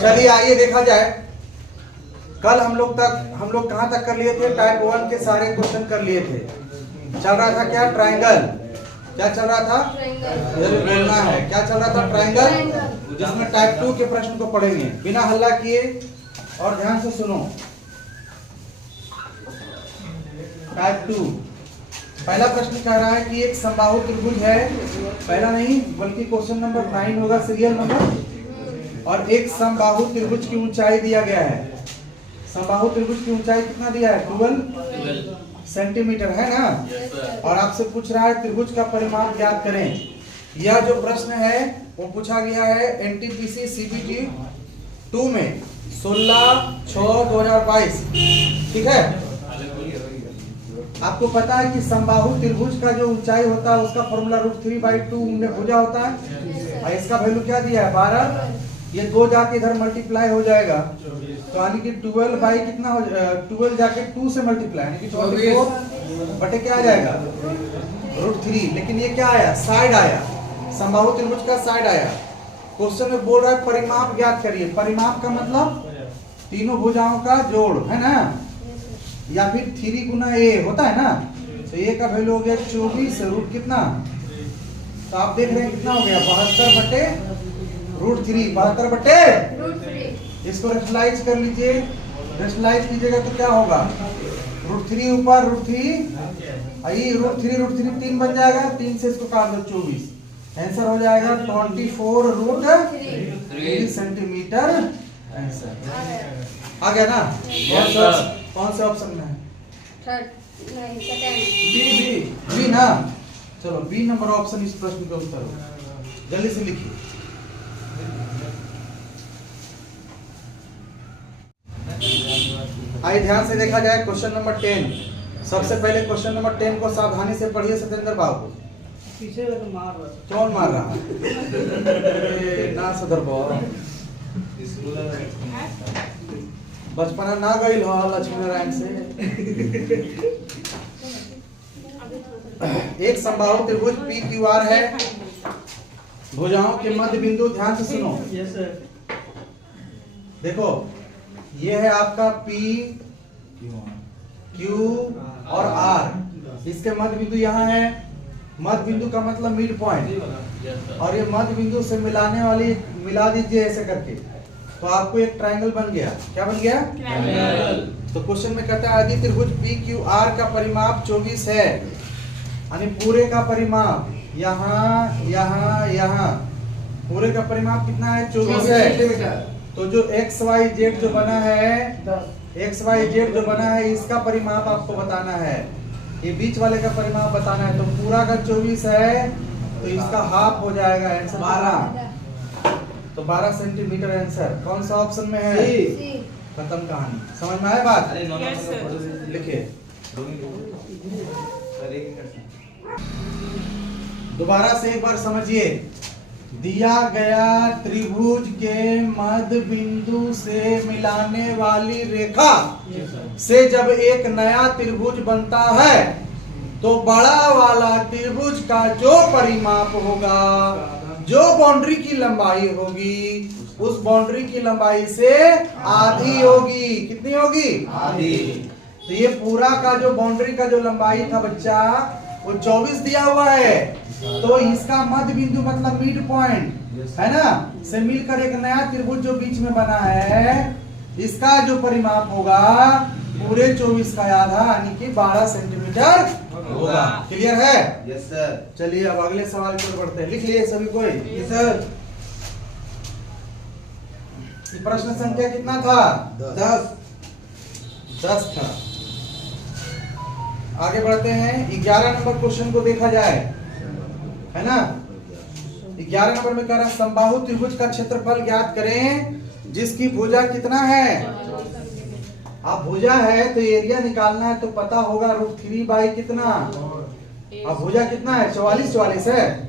चलिए आइए देखा जाए, कल हम लोग कहाँ तक कर लिए थे? टाइप 1 के सारे क्वेश्चन कर लिए थे। चल रहा था क्या? ट्रायंगल। क्या चल रहा था? बोलना है क्या चल रहा था? ट्रायंगल, जिसमें टाइप 2 के प्रश्न को पढ़ेंगे बिना हल्ला किए और ध्यान से सुनो। टाइप 2 पहला प्रश्न कह रहा है कि एक समबाहु त्रिभुज है, पहला नहीं बल्कि क्वेश्चन नंबर 9 होगा, सीरियल नंबर। और एक समबाहु त्रिभुज की ऊंचाई दिया गया है। समबाहु त्रिभुज की ऊंचाई कितना दिया है? 12 सेंटीमीटर है ना। और आपसे पूछ रहा है त्रिभुज का परिमाप ज्ञात करें। यह जो प्रश्न है वो पूछा गया है एनटीपीसी सीबीटी 2 में 16/6/2022। ठीक है। आपको पता है कि समबाहु त्रिभुज का जो ऊंचाई होता है उसका फॉर्मूला √3/2 में भुजा होता है। और इसका वैल्यू क्या दिया है? 12। ये 2 जाके इधर मल्टीप्लाई हो जाएगा, तो यानी कि 12 बाई कितना हो 12 जाके 2 से मल्टीप्लाई, यानी कि 24 बटे क्या आ जाएगा? √3। लेकिन ये क्या आया? साइड आया, समबाहु त्रिभुज का साइड आया। क्वेश्चन में बोल रहा है परिमाप ज्ञात करिए। परिमाप का मतलब तीनों भुजाओं का जोड़ है ना, या फिर 3 गुना a होता है ना। तो a का वैल्यू हो गया 24 रूट कितना, तो आप देख रहे हैं कितना हो गया? 72 बटे √3। 72 बटे √3। इसको रेशनलाइज कर लीजिए, रेशनलाइज कीजिएगा तो क्या होगा? √3 ऊपर √3, आई √3 3 बन जाएगा, 3 से इसको काट दो 24। आंसर हो जाएगा 24√3 सेंटीमीटर। आंसर आ गया ना? कौन से ऑप्शन में है? बी ना। चलो बी नंबर ऑप्शन इस प्रश्न का उत्तर हो, जल्दी से लिखिए। आइए ध्यान से देखा जाए क्वेश्चन नंबर 10। सबसे पहले क्वेश्चन नंबर 10 को सावधानी से पढ़िए सत्येंद्र बाबू। पीछे तो मार रहा है। कौन मार रहा है? ना सदर बाबू बचपना ना गई हो लक्ष्मी नारायण से। एक समबाहु त्रिभुज PQR है, भुजाओं के मध्य बिंदु, ध्यान से सुनो। Yes sir. देखो ये है आपका P, Q और R। इसके मध्य बिंदु यहाँ है। मध्य बिंदु का मतलब मिड पॉइंट, और ये मध्य बिंदु से मिलाने वाली मिला दीजिए ऐसे करके, तो आपको एक ट्रायंगल बन गया। क्या बन गया? ट्रायंगल। तो क्वेश्चन में कहता है यदि त्रिभुज PQR का परिमाप 24 है, यानी पूरे का परिमाप यहाँ यहाँ यहाँ पूरे का परिमाप कितना है? 24 है। तो जो XYZ जो बना है, XYZ जो बना है, इसका परिमाप आपको बताना है। ये बीच वाले का परिमाप बताना है। तो पूरा का 24 है, तो इसका हाफ हो जाएगा, आंसर 12। तो 12 सेंटीमीटर आंसर कौन सा ऑप्शन में है? खत्म कहानी। समझ में आया बात? लिखिए दोबारा से एक बार समझिए। दिया गया त्रिभुज के मध्य बिंदु से मिलाने वाली रेखा से जब एक नया त्रिभुज बनता है, तो बड़ा वाला त्रिभुज का जो परिमाप होगा, जो बाउंड्री की लंबाई होगी, उस बाउंड्री की लंबाई से आधी होगी। कितनी होगी? आधी। तो ये पूरा का जो बाउंड्री का जो लंबाई था बच्चा, वो 24 दिया हुआ है। तो इसका मध्य बिंदु मतलब मिड पॉइंट है ना, से मिलकर एक नया त्रिभुज जो बीच में बना है, इसका जो परिमाप होगा पूरे 24 का आधा, यानी कि 12 सेंटीमीटर होगा। क्लियर है? Yes sir. चलिए अब अगले सवाल की ओर बढ़ते हैं। लिख लिए सभी कोई? Yes sir. प्रश्न संख्या कितना था? 10 था। आगे बढ़ते हैं। 11 नंबर क्वेश्चन को देखा जाए, है ना। 11 नंबर में कह रहा है समबाहु त्रिभुज का क्षेत्रफल ज्ञात करें जिसकी भुजा कितना है? अब भुजा है तो एरिया निकालना है, तो पता होगा √3 बाई कितना। अब भुजा कितना है? 44 है,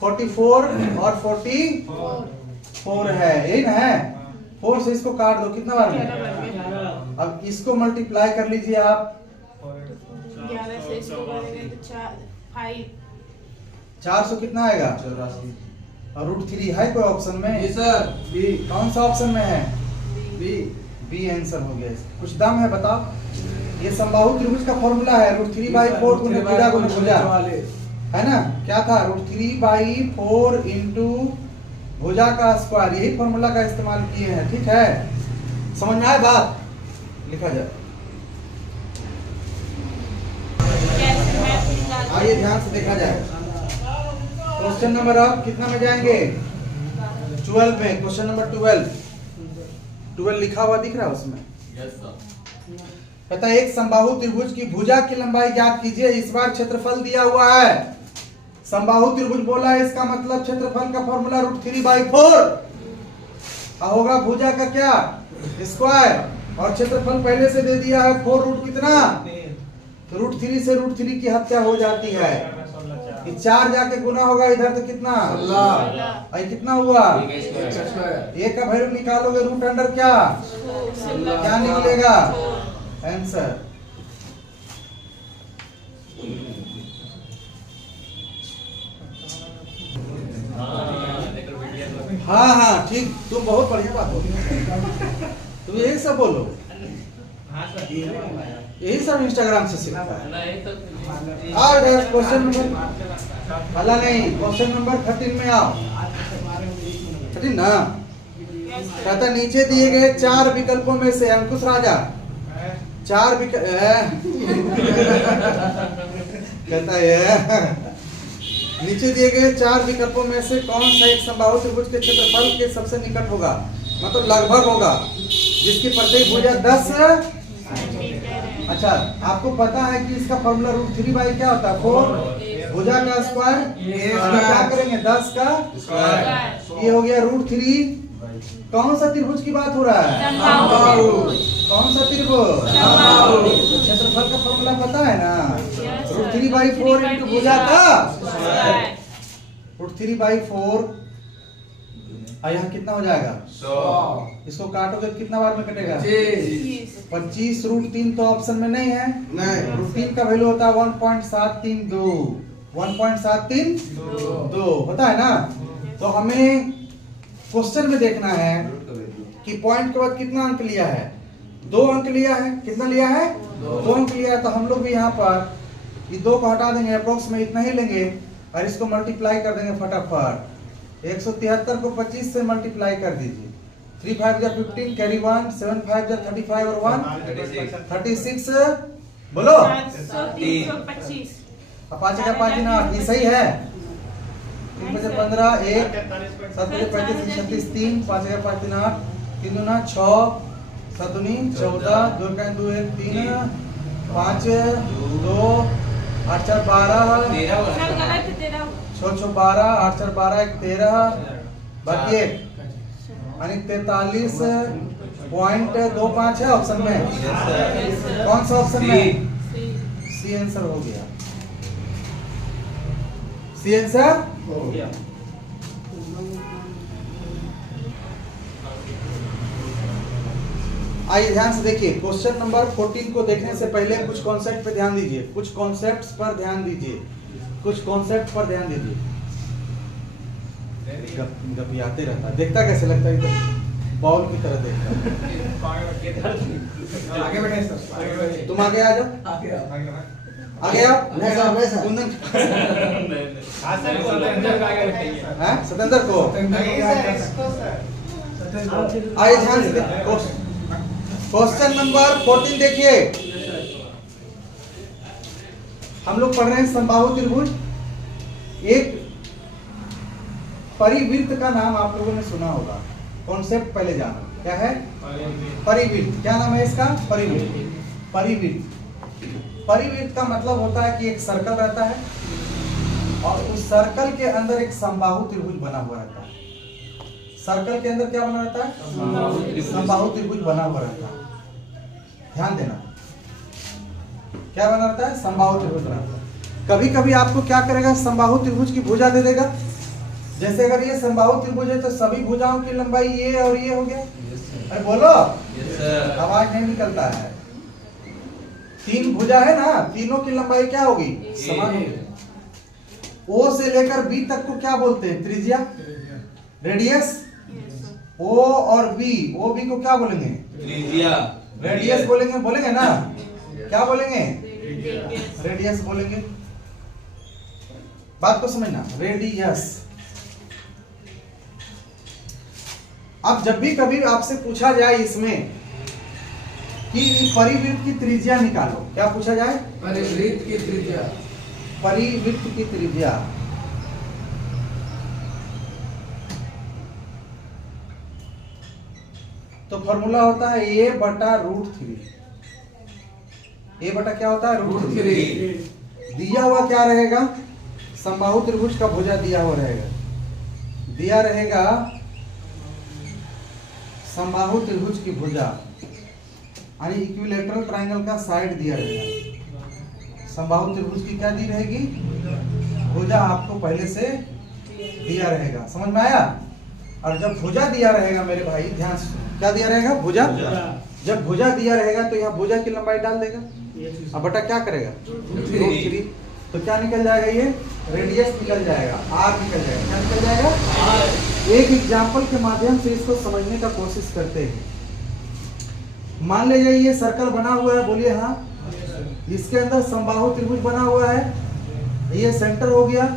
44 और 44 है, यही ना है। 4 से इसको काट दो, कितना बार में? अब इसको मल्टीप्लाई कर लीजिए आप। 11 से इसको करेंगे तो 4 400 कितना आएगा? और √3 है कोई ऑप्शन में? जी सर। बी। कौन सा ऑप्शन में है? बी। बी आंसर हो गया इसका। कुछ दम है बताओ। ये समबाहु त्रिभुज का फॉर्मूला है √3/4 गुने भुजा गुने भुजा, है ना? क्या था? √3/4 इंटू भुजा का स्क्वायर, यही फॉर्मूला का इस्तेमाल किए हैं। ठीक है, समझ में आए बात? लिखा जाए। आइए ध्यान से देखा जाए। क्वेश्चन नंबर अब कितना में जाएंगे? 12 में। क्वेश्चन नंबर 12 लिखा हुआ दिख रहा है उसमें? कहता है एक समबाहु त्रिभुज की भुजा की लंबाई ज्ञात कीजिए। इस बार क्षेत्रफल दिया हुआ है। समबाहु त्रिभुज बोला है, इसका मतलब क्षेत्रफल का फॉर्मूला √3/4 होगा। भुजा का क्या? स्क्वायर, और क्षेत्रफल पहले से दे दिया है 4 रूट कितना? तो √3 से √3 की हत्या हो जाती है। कि 4 जाके गुना होगा इधर तो कितना? 16। कितना हुआ? एक का वैल्यू निकालोगे रूट अंडर क्या? क्या निकलेगा आंसर? हाँ ठीक, तुम बहुत बढ़िया बात बोल, तुम यही सब बोलो। यही सब इंस्टाग्राम से सीखा है। आओ क्वेश्चन नंबर वाला नहीं, क्वेश्चन नंबर 13 में आओ। 13 ना? कहता नीचे दिए गए 4 विकल्पों में से अंकुश राजा 4 कहता है नीचे दिए गए 4 विकल्पों में से कौन सा एक समबाहु त्रिभुज के क्षेत्रफल के सबसे निकट होगा, मतलब लगभग होगा, जिसकी प्रत्येक भुजा 10। अच्छा, आपको पता है कि इसका फॉर्मूला √3 क्या होता है? 4 भुजा का स्क्वायर, क्या करेंगे 10 का स्क्वायर। ये हो गया √3। कौन सा त्रिभुज की बात हो रहा है? कौन सा त्रिभुज? क्षेत्रफल का फॉर्मूला पता है ना? √3/4 इंटू भुजा का √3/4। यहाँ कितना हो जाएगा? 100। इसको काटोगे तो कितना बार में कटेगा? 25। √3 तो ऑप्शन में नहीं है। √3 का वैल्यू होता है 1.732। 1.732 होता है ना? तो हमें क्वेश्चन में देखना है कि पॉइंट के बाद कितना अंक लिया है। 2 अंक लिया है। कितना लिया है? 2 अंक लिया है। तो हम लोग भी यहाँ पर ये 2 को हटा देंगे, अप्रोक्स में इतना ही लेंगे और इसको मल्टीप्लाई कर देंगे फटाफट। 173 को 25 से मल्टीप्लाई कर दीजिए। 3 5 जा 15, कैरी 1, 7 5 जा 35 और 1 36। बोलो 325। 5 का 5 ना, ये सही है? 3 5 15, 1 7 35 36 3 5 का 5 3 8 3 2 6 7 2 14 2 का 2 1 3 5 2 8 4 12 सर गलत है तेरा। 6 6 12 8 4 12 1 13 बाकी 1 यानी 43.25 है ऑप्शन में। कौन सा ऑप्शन में? सी आंसर हो गया। सी आंसर हो गया। आइए ध्यान से देखिए। क्वेश्चन नंबर 14 को देखने से पहले कुछ कॉन्सेप्ट पे ध्यान दीजिए। कुछ कॉन्सेप्ट्स पर ध्यान दीजिए। कुछ कॉन्सेप्ट पर ध्यान दीजिए। गपियाते रहता है, देखता कैसे लगता है? एकदम बॉल की तरह देखता है। आगे बैठे सर। तुम आगे आ जाओ। आगे आओ। कुंदन सतेंद्र को आइए ध्यान से देखिए। क्वेश्चन नंबर 14 देखिए। हम लोग पढ़ रहे हैं समबाहु त्रिभुज। एक परिवृत्त का नाम आप लोगों ने सुना होगा। कॉन्सेप्ट पहले जाना क्या है? परिवृत्त। क्या नाम है इसका? परिवृत्त। परिवृत्त का मतलब होता है कि एक सर्कल रहता है और उस सर्कल के अंदर एक समबाहु त्रिभुज बना हुआ रहता है। सर्कल के अंदर क्या बना रहता है? समबाहु त्रिभुज बना हुआ रहता है। ध्यान देना, क्या बना रहता है? समबाहु त्रिभुज बना रहता है। कभी कभी आपको क्या करेगा? समबाहु त्रिभुज की भुजा दे देगा। जैसे अगर ये समबाहु त्रिभुज है तो सभी भुजाओं की लंबाई ये और ये हो गया। अरे बोलो, आवाज नहीं निकलता है। 3 भुजा है ना, तीनों की लंबाई क्या होगी? समान होगी। ओ से लेकर बी तक को क्या बोलते हैं? त्रिज्या। Radius Yes, sir. ओ और बी, ओ बी को क्या बोलेंगे? त्रिज्या। रेडियस बोलेंगे, बोलेंगे ना? क्या बोलेंगे? Radius. रेडियस बोलेंगे। बात को समझना, रेडियस। अब जब भी कभी आपसे पूछा जाए इसमें कि परिवृत्त की त्रिज्या निकालो, क्या पूछा जाए? परिवृत्त की त्रिज्या। परिवृत्त की त्रिज्या। तो फॉर्मूला होता है a बटा √3। a बटा क्या होता है? √3। दिया हुआ क्या रहेगा? समबाहु त्रिभुज का भुजा दिया हुआ रहेगा। दिया रहेगा समबाहु त्रिभुज की भुजा, यानी इक्विलेटरल ट्रायंगल का साइड दिया रहेगा। समबाहु त्रिभुज की क्या दी रहेगी? भुजा आपको पहले से दिया रहेगा। समझ में आया? और जब भुजा दिया रहेगा मेरे भाई, ध्यान से, क्या दिया रहेगा? भुजा। जब भुजा दिया रहेगा तो यहाँ भुजा की लंबाई डाल देगा, अब बटा क्या करेगा? √3। तो क्या निकल जाएगा? ये रेडियस निकल जाएगा, आर निकल जाएगा। क्या निकल जाएगा? एक एग्जाम्पल के माध्यम से इसको समझने का कोशिश करते हैं। मान लीजिए ये सर्कल बना हुआ है, बोलिए हाँ। इसके अंदर समबाहु त्रिभुज बना हुआ है, ये सेंटर हो गया।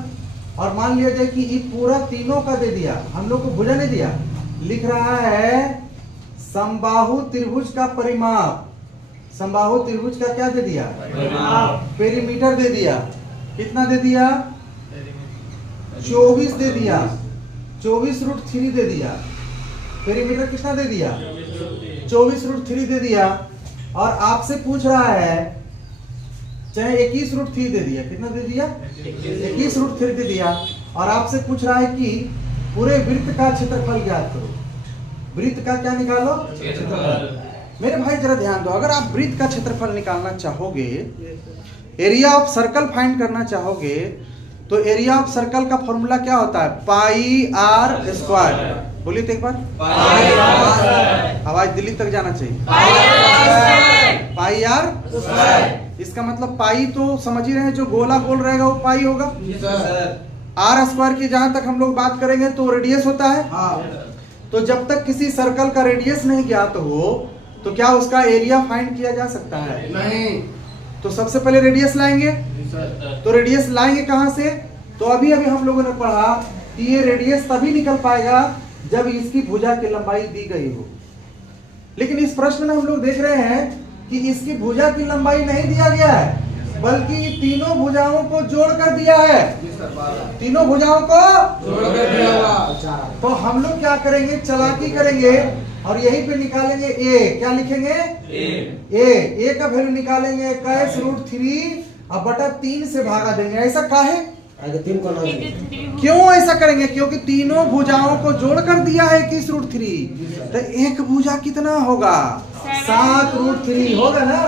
और मान लिया जाए कि ये पूरा तीनों का दे दिया, हम लोग को भुजा नहीं दिया, लिख रहा है समबाहु त्रिभुज का परिमाप। समबाहु त्रिभुज का क्या दे दिया? पेरीमीटर दे दिया। कितना दे दिया? 24 दे दिया। 24√3 दे दिया। पेरीमीटर कितना दे दिया? 24√3 दे दिया। और आपसे पूछ रहा है, चाहे 21√3 दे दिया, कितना दे दिया? 21√3 दे दिया। और आपसे पूछ रहा है कि पूरे वृत्त का क्षेत्रफल ज्ञात करो। वृत्त का क्या निकालो? क्षेत्रफल। मेरे भाई जरा ध्यान दो, अगर आप वृत्त का क्षेत्रफल निकालना चाहोगे, एरिया ऑफ सर्कल फाइंड करना चाहोगे, तो एरिया ऑफ सर्कल का फॉर्मूला क्या होता है? पाई आर स्क्वायर। बोलिए तो एक बार, आवाज दिल्ली तक जाना चाहिए। पाई आर। इसका मतलब पाई तो समझ ही रहे हैं, जो गोला गोल रहेगा वो पाई होगा। आर स्क्वायर की जहां तक हम लोग बात करेंगे तो रेडियस होता है। तो जब तक किसी सर्कल का रेडियस नहीं ज्ञात हो तो क्या उसका एरिया फाइंड किया जा सकता है? नहीं। तो सबसे पहले रेडियस लाएंगे। तो रेडियस लाएंगे कहां से? तो अभी हम लोगों ने पढ़ा कि ये रेडियस तभी निकल पाएगा जब इसकी भुजा की लंबाई दी गई हो। लेकिन इस प्रश्न में हम लोग देख रहे हैं कि इसकी भुजा की लंबाई नहीं दिया गया है, बल्कि तीनों भुजाओं को जोड़कर दिया है। तीनों भुजाओं को जोड़कर दिया हुआ। तो हम लोग क्या करेंगे? चालाकी करेंगे और यहीं पे निकालेंगे ए। क्या लिखेंगे? ए का वैल्यू निकालेंगे 21√3 अब बटा 3 से भागा देंगे। ऐसा काहे? क्यों ऐसा करेंगे? क्योंकि तीनों भुजाओं को जोड़कर दिया है 21√3। तो एक भुजा कितना होगा? 7√3 होगा ना।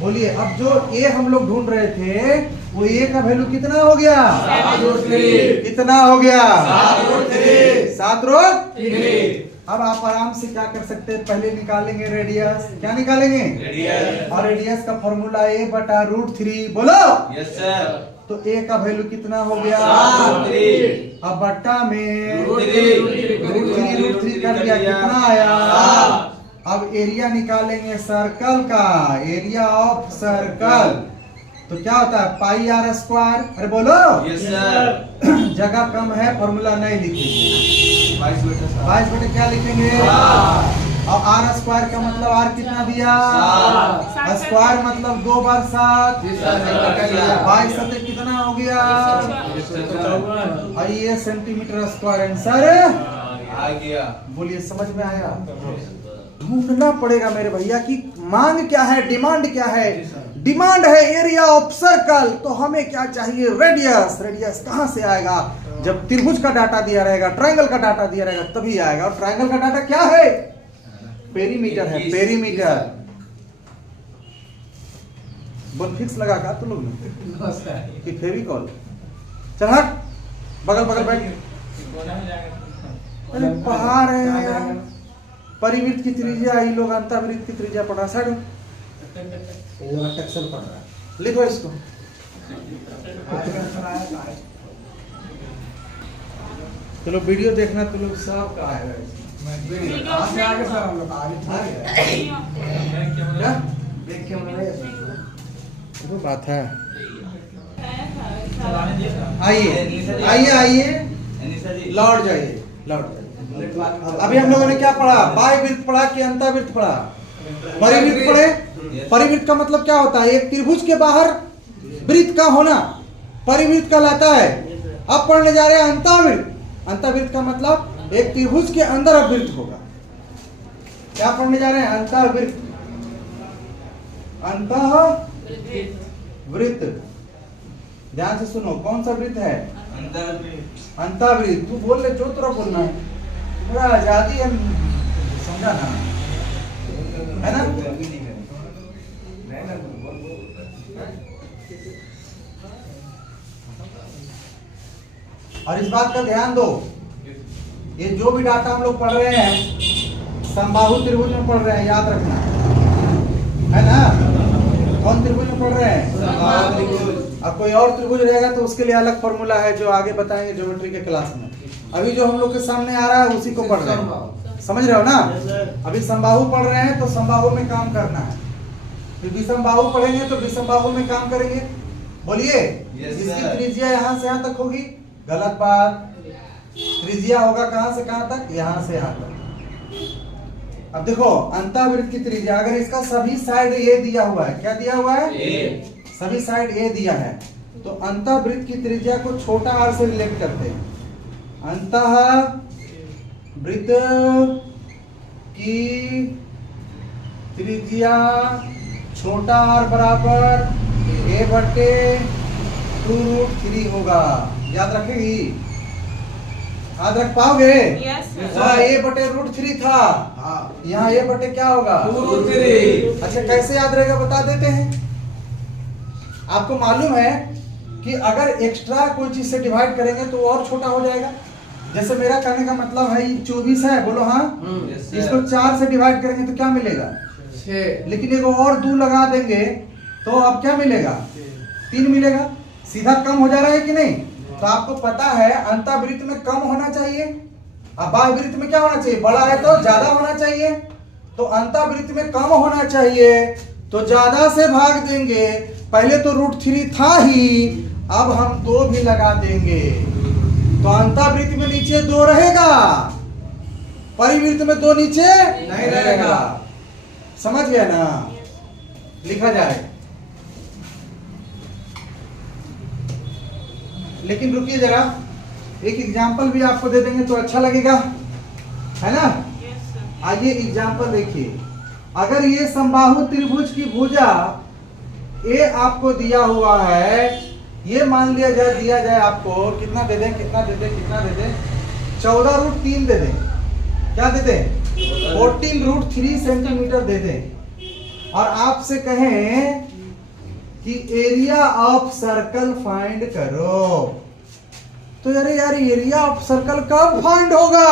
बोलिए, अब जो ए हम लोग ढूंढ रहे थे वो ए का वैल्यू कितना हो गया? 7√3। कितना हो गया? 7√3। 7√3। अब आप आराम से क्या कर सकते हैं? पहले निकालेंगे रेडियस। क्या निकालेंगे? रेडियस। और रेडियस का फॉर्मूला ए बटा √3। बोलो। Yes sir. तो ए का वैल्यू कितना हो गया? 7√3। अब बट्टा में √3 कर दिया, कितना आया? अब एरिया निकालेंगे सर्कल का, एरिया ऑफ सर्कल। तो क्या होता है? पाई आर स्क्वायर। अरे बोलो। Yes sir. जगह कम है, फॉर्मूला नहीं लिखेंगे। 22 बटे क्या लिखेंगे? और आर स्क्वायर का मतलब आर कितना दिया? स्क्वायर मतलब 2 बार 7। 22 सतह कितना हो गया? और ये सेंटीमीटर स्क्वायर आंसर आ गया। बोलिए, समझ में आया? ढूंढना पड़ेगा मेरे भैया कि मांग क्या है, डिमांड क्या है। डिमांड है एरिया ऑफ सर्कल, तो हमें क्या चाहिए? रेडियस। रेडियस कहां से आएगा? जब त्रिभुज का डाटा दिया रहेगा, ट्रायंगल का डाटा दिया रहेगा, तभी आएगा। और ट्रायंगल का डाटा क्या है? पेरीमीटर है। पेरीमीटर। बोल फिक्स लगा का तुम लोग ने कि फेविकॉल? चल हट, बगल बगल बैठ। अरे पढ़ा रहे हैं यार। परिवृत्त की त्रिज्या, ये लोग अंतःवृत्त की त्रिज्या पढ़ा। साइड लिखो इसको। चलो वीडियो देखना तुम लोग सब का आएगा वीडियो कहाँ से आगे सर हम लोग आगे क्या देख के हमने वो बात है चलाने दिया आइए आइए आइए अनिशा जी लौट जाइए लौट जाइए। अभी हम लोगों ने क्या पढ़ा, बाह्य वृत्त पढ़ा कि अंतःवृत्त पढ़ा, परिवृत्त पढ़े। परिवृत्त का मतलब क्या होता है, एक त्रिभुज के बाहर वृत्त का होना परिवृत्त कहलाता है। अब पढ़ने जा रहे हैं अंतःवृत्त। अंतःवृत्त का मतलब एक त्रिभुज के अंदर वृत्त होगा। क्या पढ़ने जा रहे हैं, अंतःवृत्त। अंतःवृत्त, ध्यान से सुनो, कौन सा वृत्त है, अंतःवृत्त। तू बोल ले जो तेरा बोलना है, पूरा आजादी है, समझा ना, है ना। और इस बात का ध्यान दो, ये जो भी डाटा हम लोग पढ़ रहे हैं समबाहु त्रिभुज में पढ़ रहे हैं, याद रखना है ना। कौन त्रिभुज में पढ़ रहे हैं, अब कोई और त्रिभुज रहेगा तो उसके लिए अलग फॉर्मूला है जो आगे बताएंगे ज्योमेट्री के क्लास में। अभी जो हम लोग के सामने आ रहा है उसी को पढ़ रहे हैं, समझ रहे हो ना। अभी समबाहु पढ़ रहे हैं तो समबाहु में काम करना है, फिर विषमबाहु पढ़ेंगे तो विषमबाहु में काम करेंगे। बोलिए, इसकी त्रिज्या यहाँ से यहाँ तक होगी, गलत बात। त्रिज्या होगा कहाँ से कहाँ तक, यहाँ से यहाँ तक। अब देखो अंतःवृत्त की त्रिज्या, अगर इसका सभी साइड ए दिया हुआ है, क्या दिया हुआ है, सभी साइड ए दिया है, तो अंतःवृत्त की त्रिज्या को छोटा आर से रिलेट करते हैं। अंतःवृत्त की त्रिज्या छोटा आर बराबर a/2√3 होगा। याद रखेगी, याद रख पाओगे। Yes, वहाँ a/√3 था, यहाँ a बटे क्या होगा, 2√3। अच्छा कैसे याद रहेगा बता देते हैं। आपको मालूम है कि अगर एक्स्ट्रा कोई चीज से डिवाइड करेंगे तो और छोटा हो जाएगा। जैसे मेरा कहने का मतलब है ये 24 है, बोलो हाँ, इसको 4 से डिवाइड करेंगे तो क्या मिलेगा, 6। लेकिन एक और 2 लगा देंगे तो अब क्या मिलेगा, 3 मिलेगा। सीधा कम हो जा रहा है कि नहीं। तो आपको पता है अंतःवृत्त में कम होना चाहिए, अब बाह्यवृत्त में क्या होना चाहिए, बड़ा है तो ज्यादा होना चाहिए। तो अंतःवृत्त में कम होना चाहिए तो ज्यादा से भाग देंगे। पहले तो √3 था ही, अब हम 2 भी लगा देंगे तो अंतःवृत्त में नीचे 2 रहेगा, परिवृत्त में 2 नीचे नहीं रहेगा। समझ गया ना, लिखा जाए। लेकिन रुकिए जरा, एक एग्जाम्पल भी आपको दे देंगे तो अच्छा लगेगा, है ना। आइए एग्जाम्पल देखिए। अगर ये समबाहु त्रिभुज की भुजा ए आपको दिया हुआ है, ये मान लिया जाए, दिया जाए आपको, कितना दे दें, कितना दे दें, कितना दे दें, 14√3 दे दें। क्या दे दें, 14√3 सेंटीमीटर दे दें। और आपसे कहें कि एरिया ऑफ सर्कल फाइंड करो, तो यार एरिया ऑफ सर्कल कब फाइंड होगा,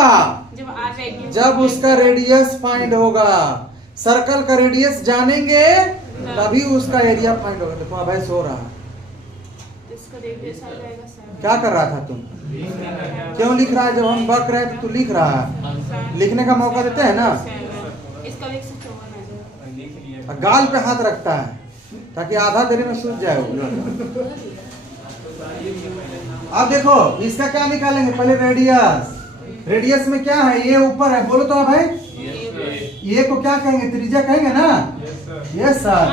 जब उसका रेडियस फाइंड होगा। सर्कल का रेडियस जानेंगे तभी उसका एरिया फाइंड होगा। देखो अब सो रहा है, क्या कर रहा था तुम, क्यों लिख रहा है, जब हम बक रहे तो तू लिख रहा है, लिखने का मौका देते हैं ना। गाल पे हाथ रखता है ताकि आधा देर में सूझ जाए वो। अब देखो इसका क्या निकालेंगे, पहले रेडियस। रेडियस में क्या है, ये ऊपर है, बोलो तो अब है, ये को क्या कहेंगे, त्रिज्या कहेंगे ना। यस सर,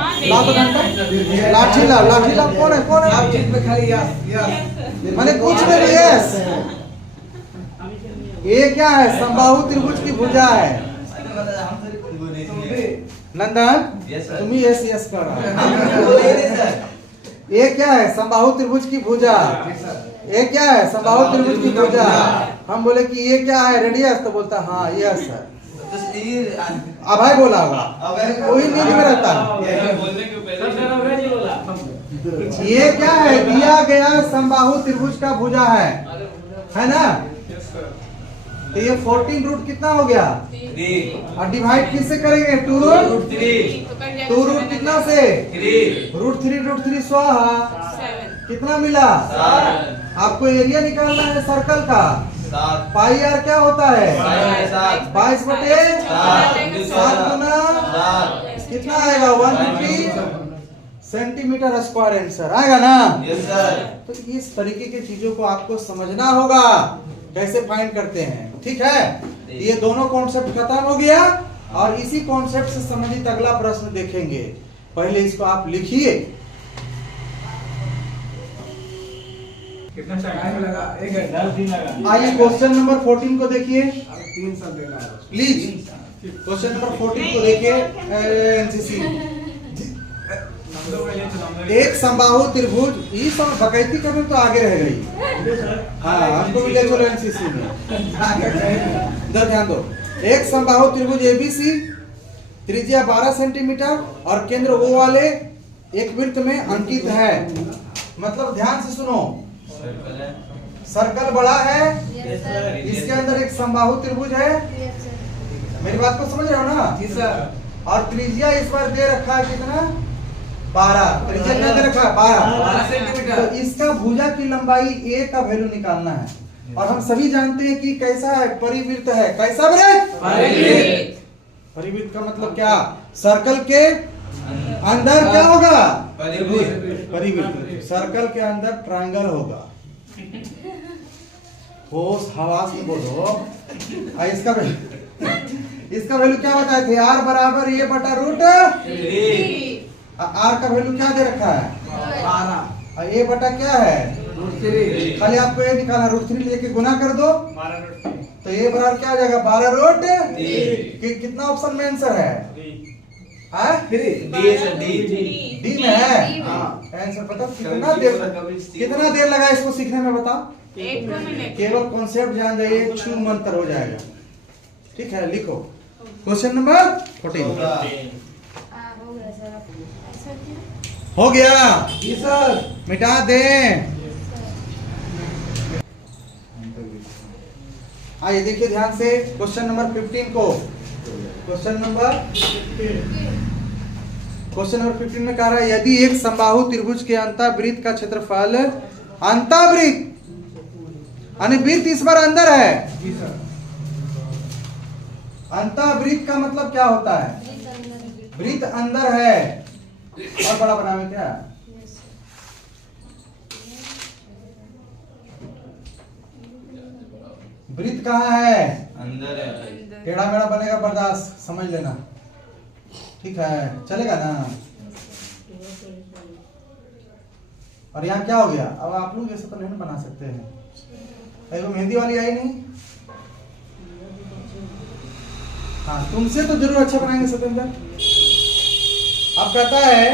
लाठी ला, लाठी ला, कौन है, कौन है, आप जीत में खाली यस मैंने कुछ नहीं, यस। ये क्या है, समबाहु त्रिभुज की भुजा है। नंदन तुम ही यस यस कर रहा है। ये क्या है, समबाहु त्रिभुज की भुजा। ये क्या है, समबाहु त्रिभुज की भुजा। हम बोले कि ये क्या है, रेडियस, तो बोलता हाँ यस सर। अभय बोला होगा, कोई नींद में रहता है। ये क्या है, दिया गया समबाहु त्रिभुज का भुजा है ना। तो ये 14 रूट कितना हो गया, और डिवाइड किससे करेंगे, 2√3 कितना से, √3 स्वाहा, कितना मिला। आपको एरिया निकालना है सर्कल का, 7 पाई आर क्या होता है? 22 बटे 7 गुना 4 कितना आएगा? 150 सेंटीमीटर स्क्वायर आंसर आएगा ना? Yes sir. तो इस तरीके की चीजों को आपको समझना होगा, कैसे फाइंड करते हैं। ठीक है, ये दोनों कॉन्सेप्ट खत्म हो गया और इसी कॉन्सेप्ट से संबंधित अगला प्रश्न देखेंगे। पहले इसको आप लिखिए। कितना टाइम चाहिए? लगा 1 घंटा। 10 दिन लगा। आइए क्वेश्चन नंबर 14 को देखिए अब 3 साल देना है। प्लीज। क्वेश्चन नंबर 14 को देखिए एनसीसी। हम लोग पहले चलाऊंगा। एक समबाहु त्रिभुज, ये सब बकैती करने तो आगे रह गई। हाँ, हमको भी ले चलो एनसीसी में। इधर ध्यान दो। एक समबाहु त्रिभुज एबीसी, त्रिज्या 12 सेंटीमीटर और केंद्र ओ वाले एक वृत्त में अंकित है। मतलब ध्यान से सुनो, सर्कल है। सर्कल बड़ा है, यस सर। इसके अंदर एक समबाहु त्रिभुज है। Yes sir. मेरी बात को समझ रहे हो ना? जी सर। और त्रिज्या इस पर दे रखा है कितना? 12। त्रिज्या क्या दे रखा है? 12 12 तो सेंटीमीटर। इसका भुजा की लंबाई ए का वैल्यू निकालना है। और हम सभी जानते हैं कि कैसा है? परिवृत्त है। कैसा बरे? परिवृत्त। परिवृत्त का मतलब क्या? सर्कल के अंदर क्या होगा? परिवृत्त। परिवृत्त। सर्कल के अंदर ट्रायंगल होगा। होश हवास में बोलो। इसका वैल्यू क्या बताए थे? आर बराबर ए बटा रूट। आर का वैल्यू क्या दे रखा है? 12 और ए बटा क्या है? √3। खाली आपको ये निकालना, √3 लेके गुना कर दो 12 रोटी। तो ये बराबर क्या आ जाएगा? 12 रूट। डी। कितना ऑप्शन में आंसर है? हाँ? D sir, D. डी में है। हाँ। आंसर पता कितना देर लगा इसको सीखने में? बताओ। 1 मिनट। केवल कॉन्सेप्ट जान जाइए, छू मंत्र हो जाएगा। ठीक है, लिखो क्वेश्चन नंबर 14। हो गया सर। ऐसा क्यों? हो गया, जी सर। मिटा दें। आइए देखिए ध्यान से क्वेश्चन नंबर 15 को। क्वेश्चन नंबर 15 में कह रहा है यदि एक समबाहु त्रिभुज के अंतःवृत्त का क्षेत्रफल, अंतःवृत्त यानी वृत्त इस बार अंदर है। जी सर। अंतःवृत्त का मतलब क्या होता है? वृत्त अंदर है। और बड़ा बनावे क्या? वृत्त कहाँ है? अंदर है। टेढ़ा मेढ़ा बनेगा, बर्दाश्त, समझ लेना। ठीक है, चलेगा ना? और यहाँ क्या हो गया? अब आप लोग ऐसे तो नहीं बना सकते हैं। वो मेहंदी वाली आई नहीं? हाँ, तुमसे तो जरूर अच्छा बनाएंगे सतेंद्र। अब कहता है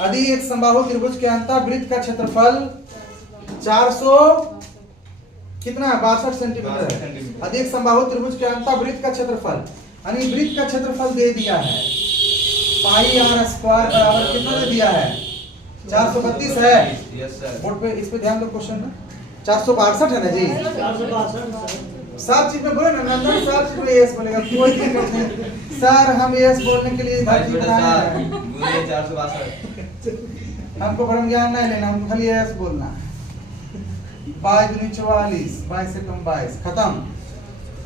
यदि एक समबाहु त्रिभुज के अंतःवृत्त का क्षेत्रफल 400 कितना है? 62 सेंटीमीटर है। यदि एक समबाहु त्रिभुज के अंतःवृत्त का क्षेत्रफल यानी वृत्त का क्षेत्रफल दे दिया है, पाई आर स्क्वायर बराबर कितना दे दिया है? 432 है। Yes sir. बोर्ड पे इस पे ध्यान दो। क्वेश्चन में 462 है ना जी? 7 चीज में बोले ना, नंदन 7 चीज में यस बोलेगा, कोई दिक्कत नहीं सर। हम यस बोलने के लिए धरती बनाए हैं। 462। हमको भ्रम ज्ञान नहीं लेना, हमको खाली यस बोलना। 22 दूनी 44, 22 से कम 22, खत्म।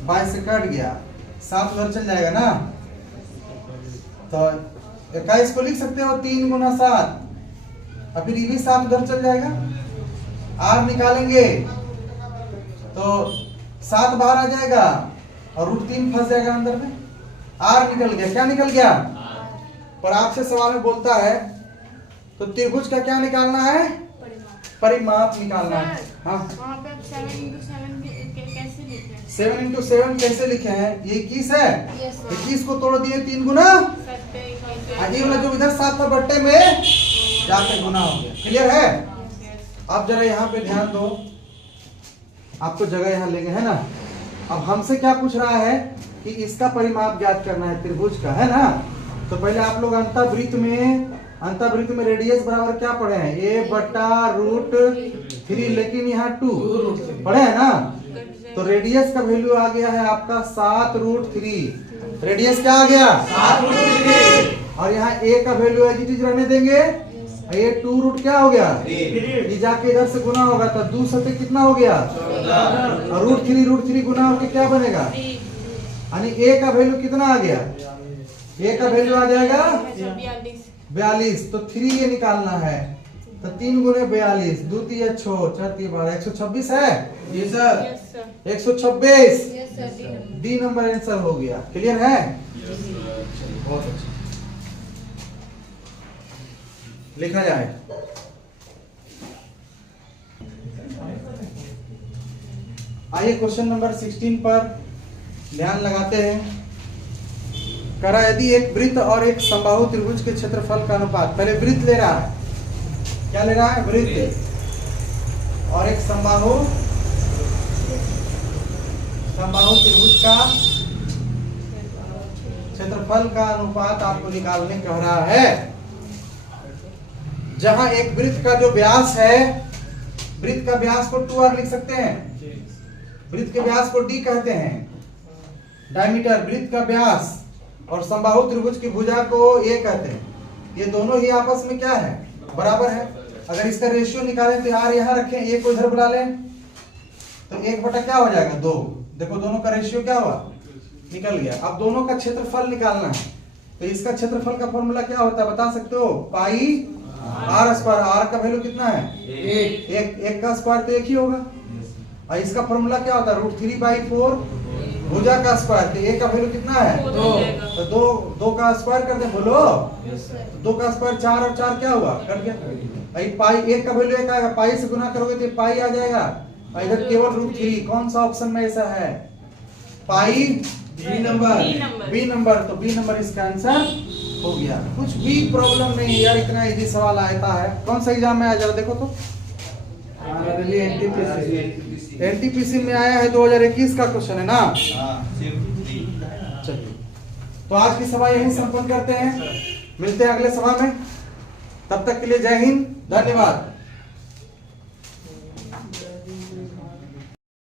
22 से कट गया, 7 उधर चल जाएगा ना। तो 21 को लिख सकते हो 3 गुना 7, और फिर ये भी 7 उधर चल जाएगा। आर निकालेंगे तो 7 बाहर आ जाएगा और √3 फंस जाएगा अंदर में। आर निकल गया। क्या निकल गया? पर आपसे सवाल में बोलता है तो त्रिभुज का क्या निकालना है? परिमाप निकालना है। हाँ, वहाँ पे 7 into 7 कैसे लिखे हैं? 7 into 7 कैसे लिखे हैं? ये 21 है। Yes, sir. 21 को तोड़ दिए 3 गुना, सत्ते कैसे? ये वाला जो इधर 7 था बट्टे में जाके गुना हो गया। क्लियर है? अब जरा यहाँ पे ध्यान दो, आपको जगह यहाँ लेंगे है ना। अब हमसे क्या पूछ रहा है कि इसका परिमाप ज्ञात करना है त्रिभुज का, है ना। तो पहले आप लोग अंतःवृत्त में रेडियस बराबर क्या पढ़े हैं? a बटा √3, लेकिन यहाँ 2 पढ़े हैं ना। तो रेडियस का वैल्यू आ गया है आपका 7√3। रेडियस क्या आ गया? 7√3। और यहाँ a का वैल्यू एज इट इज रहने देंगे ये 2 रूट क्या हो गया, 3 ये जाके इधर से गुना होगा तो 2 सते कितना हो गया, 14 और रूट थ्री गुना होके क्या बनेगा, यानी a का वैल्यू कितना आ गया, a का वैल्यू आ जाएगा 42, तो 3 ये निकालना है, तो 3 गुने 42, 2 3 6 4 3 12, 126 है, जी सर। 126 डी नंबर आंसर हो गया। क्लियर है, बहुत अच्छा, लिखा जाए। आइए क्वेश्चन नंबर 16 पर ध्यान लगाते हैं। करा यदि एक वृत्त और एक समबाहु त्रिभुज के क्षेत्रफल का अनुपात, पहले वृत्त ले रहा है, क्या ले रहा है, वृत्त और एक समबाहु त्रिभुज का क्षेत्रफल का अनुपात आपको निकालने कह रहा है। जहां एक वृत्त का जो व्यास है, वृत्त का व्यास को 2r लिख सकते हैं, वृत्त के व्यास को d कहते हैं, डायमीटर वृत्त का व्यास, और समबाहु त्रिभुज की भुजा को a कहते हैं। ये दोनों ही आपस में क्या है, बराबर है। अगर इसका रेशियो निकालें तो यार यहाँ रखें, a को इधर बुला लें तो 1 बटा क्या हो जाएगा 2। देखो दोनों का रेशियो क्या हुआ, निकल गया। अब दोनों का क्षेत्रफल निकालना है, तो इसका क्षेत्रफल का फॉर्मूला क्या होता है बता सकते हो, पाई r स्क्वायर। r का वैल्यू कितना है, 1 का स्क्वायर तो 1 ही होगा, और इसका फॉर्मूला क्या होता है, √3/4 भुजा का स्क्वायर, तो a का वैल्यू कितना है, तो 2 का स्क्वायर कर दें, बोलो 2 का स्क्वायर 4 और 4 क्या हुआ, कट गया। पाई 1 का वैल्यू 1 आएगा, पाई से गुना करोगे तो पाई आ जाएगा, इधर केवल √3। कौन सा ऑप्शन में ऐसा है, पाई बी नंबर। बी नंबर, तो बी नंबर इसका आंसर हो गया। कुछ भी प्रॉब्लम नहीं यार, इतना इजी सवाल आता है। कौन सा एग्जाम में आ जरा देखो तो, एनटीपीसी में आया है 2021 का क्वेश्चन है ना। चलिए तो आज की सभा यहीं संपन्न करते हैं, मिलते हैं अगले सभा में, तब तक के लिए जय हिंद, धन्यवाद।